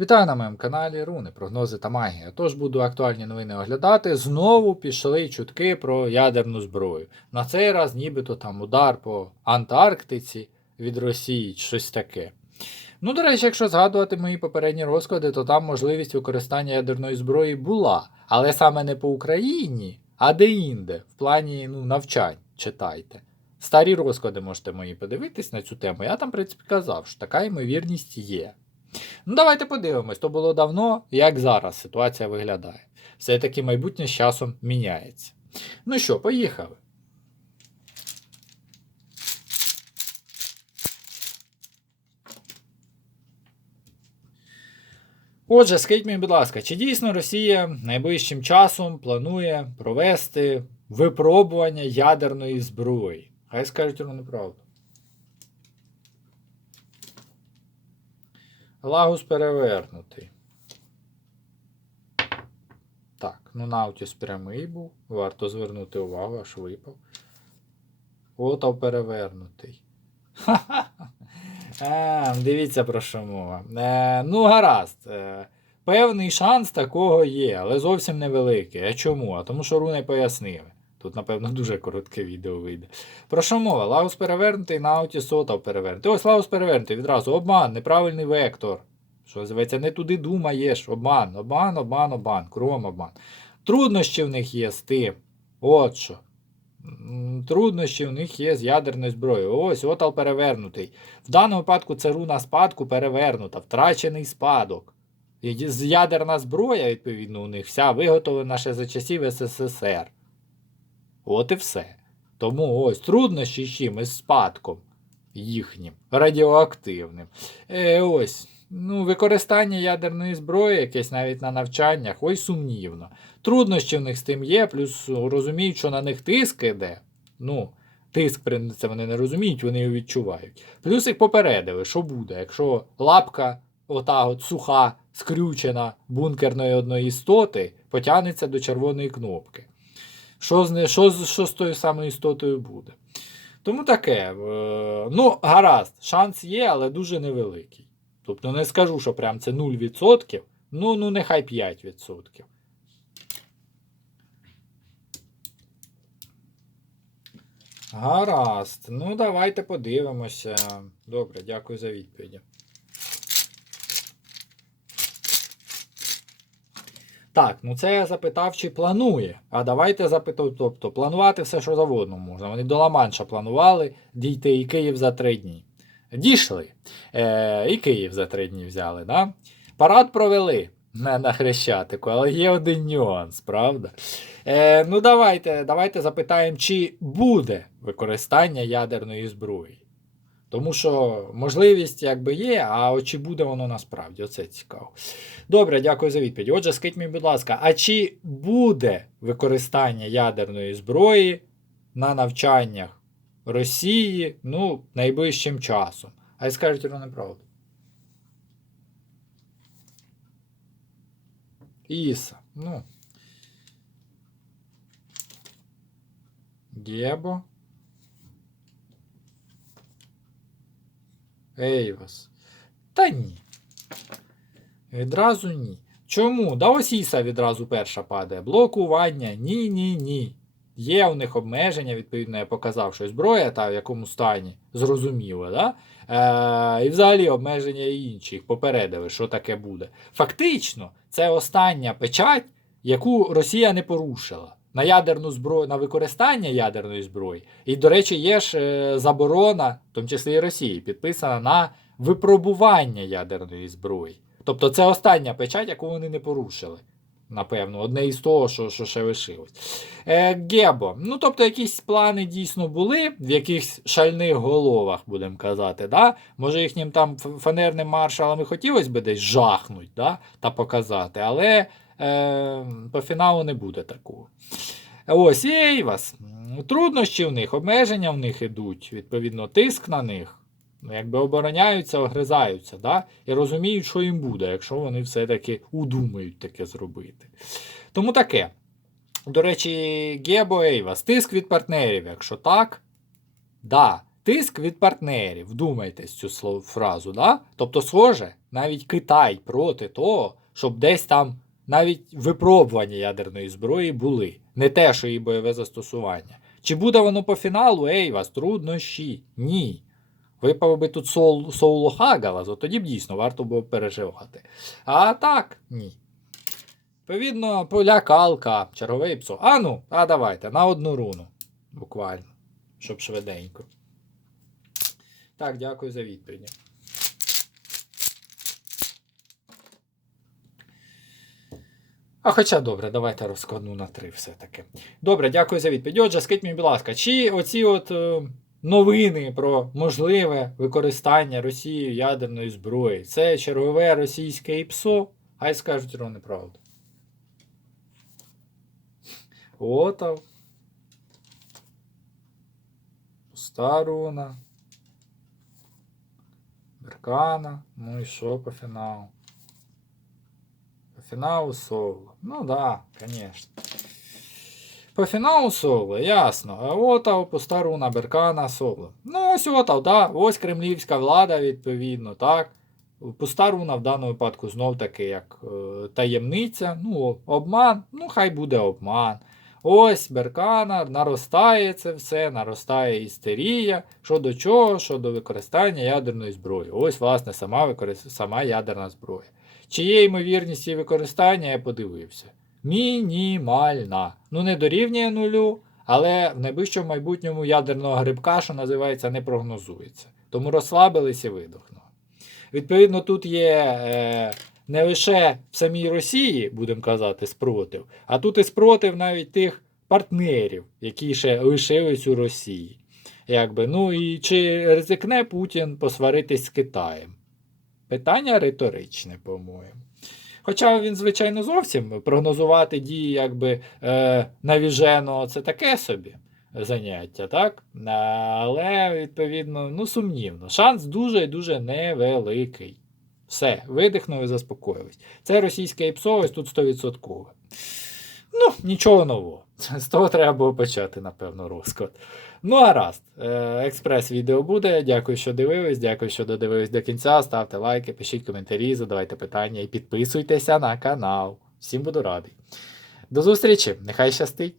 Вітаю на моєму каналі Руни, прогнози та магія. Тож буду актуальні новини оглядати. Знову пішли чутки про ядерну зброю. На цей раз нібито там удар по Антарктиці від Росії, щось таке. Ну, до речі, якщо згадувати мої попередні розклади, то там можливість використання ядерної зброї була, але саме не по Україні, а де-інде, в плані ну, навчань читайте. Старі розклади можете мої подивитись на цю тему. Я там, в принципі, казав, що така ймовірність є. Ну, давайте подивимось, то було давно, як зараз ситуація виглядає. Все-таки майбутнє з часом міняється. Ну що, поїхали. Отже, скажіть мені, будь ласка, чи дійсно Росія найближчим часом планує провести випробування ядерної зброї? Хай скажуть вам неправду. Лагус перевернутий. Так, ну Наутіс прямий був. Варто звернути увагу, аж випав. Отав перевернутий. Ха-ха-ха. Дивіться про що мова. Е, ну, гаразд. Е, певний шанс такого є, але зовсім невеликий. А чому? А тому що руни пояснили. Тут, напевно, дуже коротке відео вийде. Про що мова? Лаус перевернутий, Науті сотав перевернутий. Ось Лаус перевернутий відразу. Обман, неправильний вектор. Що називається, не туди думаєш. Обман, обман, обман, обман, кром обман. Труднощі в них є з тим. От що. Труднощі в них є з ядерною зброєю. Ось, отал перевернутий. В даному випадку це руна спадку перевернута, втрачений спадок. Ядерна зброя, відповідно, у них вся виготовлена ще за часів СССР. От і все. Тому ось труднощі з чим із спадком їхнім, радіоактивним. Е, ось. Ну, використання ядерної зброї, якесь навіть на навчаннях, ось сумнівно. Труднощі в них з тим є, плюс розуміють, що на них тиск іде. Ну, тиск це вони не розуміють, вони його відчувають. Плюс їх попередили, що буде, якщо лапка, ота от суха, скрючена бункерної одної істоти, потягнеться до червоної кнопки. Що з, що, що з тою самою істотою буде? Тому таке. е, Ну, гаразд, шанс є, але дуже невеликий. Тобто не скажу, що прям це 0%, ну, ну нехай 5%. Гаразд. Ну, давайте подивимося. Добре, дякую за відповіді. Так, ну це я запитав, чи планує. А давайте запитав, тобто планувати все, що завгодно можна. Вони до Ла-Манша планували дійти і Київ за три дні. Дійшли. Е, і Київ за три дні взяли. Да? Парад провели на, на Хрещатику, але є один нюанс, правда? Е, ну, давайте, давайте запитаємо, чи буде використання ядерної зброї. Тому що можливість якби є, а чи буде воно насправді? Оце цікаво. Добре, дякую за відповідь. Отже, скажіть мені, будь ласка, а чи буде використання ядерної зброї на навчаннях Росії ну, найближчим часом? А й скажуть воно неправду. Іса. Ну. Гебо. Ейвас. Та ні. Відразу ні. Чому? Да ось Іса відразу перша падає. Блокування. Ні, ні, ні. Є у них обмеження, відповідно, я показав, що зброя та в якому стані, зрозуміло, да? Е, і взагалі обмеження і інші їх попередили, що таке буде. Фактично, це остання печать, яку Росія не порушила. На ядерну зброю, на використання ядерної зброї. І, до речі, є ж е, заборона, в тому числі і Росії, підписана на випробування ядерної зброї. Тобто це остання печать, яку вони не порушили. Напевно, одне із того, що, що ще лишилось. Е, Гебо. Ну, тобто, якісь плани дійсно були в якихось шальних головах, будемо казати. Да? Може, їхнім там фанерним маршалам і хотілося б десь жахнуть да? та показати, але е, по фіналу не буде такого. Ось і Ейвас. М, Труднощі в них, обмеження в них ідуть, відповідно, тиск на них. Ну, якби обороняються, огризаються, да? і розуміють, що їм буде, якщо вони все-таки удумають таке зробити. Тому таке. До речі, Гебо Ейвас, тиск від партнерів, якщо так, да, тиск від партнерів. Вдумайтесь цю фразу, да? Тобто, схоже, навіть Китай проти того, щоб десь там навіть випробування ядерної зброї були. Не те, що її бойове застосування. Чи буде воно по фіналу? Ей, вас труднощі? Ні. Випав би тут Соул, Соуло Хагалас, от тоді б дійсно варто було переживати. А так, ні. Відповідно, поляк Алка, черговий псо. А ну, а давайте, на одну руну. Буквально. Щоб швиденько. Так, дякую за відповідь. А хоча добре, давайте розкладну на три все-таки. Добре, дякую за відповідь. Отже, скажіть мені, будь ласка, чи оці от е, новини про можливе використання Росією ядерної зброї це чергове російське ІПСО? Хай скажуть про неправду. Отав. Пуста руна. Беркана. Ну і що по фіналу? По фіналу соло. Ну да, конечно. По фіналу соло, ясно. А Отав, пуста руна, Беркана, соло. Ну, ось Отав, да. Ось кремлівська влада, відповідно, так. Пуста руна в даному випадку знов таки як е, таємниця. Ну, обман, ну хай буде обман. Ось Беркана, наростає це все, наростає істерія. Що до чого, щодо використання ядерної зброї. Ось, власне, сама, використ... сама ядерна зброя. Чи є ймовірність її використання, я подивився. Мінімальна. Ну, не дорівнює нулю, але в найближчому майбутньому ядерного грибка, що називається, не прогнозується. Тому розслабились і видохнули. Відповідно, тут є е, не лише в самій Росії, будемо казати, спротив, а тут і спротив навіть тих партнерів, які ще лишились у Росії. Якби, ну і чи ризикне Путін посваритись з Китаєм? Питання риторичне, по-моєму. Хоча він, звичайно, зовсім прогнозувати дії якби е, навіженого це таке собі заняття, так? Але, відповідно, ну, сумнівно. Шанс дуже і дуже невеликий. Все, видихнули, заспокоїлись. Це російське ІПСО, тут 100%. Ну, нічого нового. З того треба було почати, напевно, розклад. Ну, а раз. Експрес-відео буде. Дякую, що дивились. Дякую, що додивились до кінця. Ставте лайки, пишіть коментарі, задавайте питання і підписуйтеся на канал. Всім буду радий. До зустрічі! Нехай щастить!